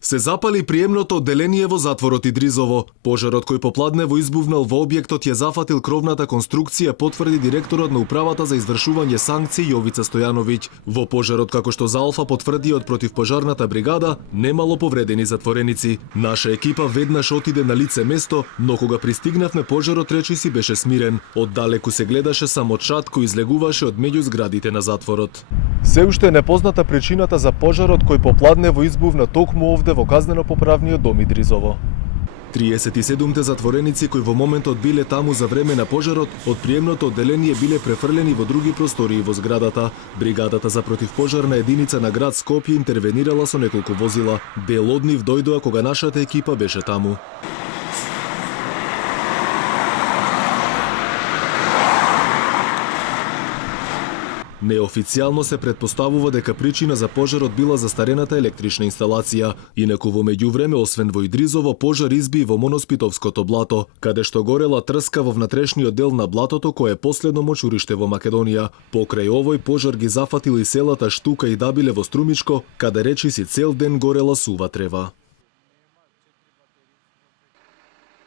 Се запали приемното одделение во затворот Идризово. Пожарот кој попладнево избувнал во објектот ја зафатил кровната конструкција, потврди директорот на управата за извршување санкции Јовица Стојановиќ. Во пожарот, како што за Алфа потврди од противпожарната бригада, немало повредени затвореници. Наша екипа веднаш отиде на лице место, но кога пристигнавме, пожарот речиси беше смирен. Оддалеку се гледаше само чад кој излегуваше од меѓу зградите на затворот. Се уште е непозната причината за пожарот кој попладнево избувна токму овде во казнено-поправниот дом Идризово. 37-те затвореници кои во моментот биле таму за време на пожарот од приемното одделение биле префрлени во други простории во зградата. Бригадата за противпожарна единица на град Скопје интервенирала со неколку возила. Дел од нив дојдоа кога нашата екипа беше таму. Неофицијално се претпоставува дека причина за пожарот била застарената електрична инсталација. Инаку во меѓувреме, освен во Идризово, пожар изби во Моноспитовското блато, каде што горела трска во внатрешниот дел на блатото кое е последно мочуриште во Македонија. Покрај овој пожар ги зафатил и селата Штука и Дабиле во Струмичко, каде речиси цел ден горела сува трева.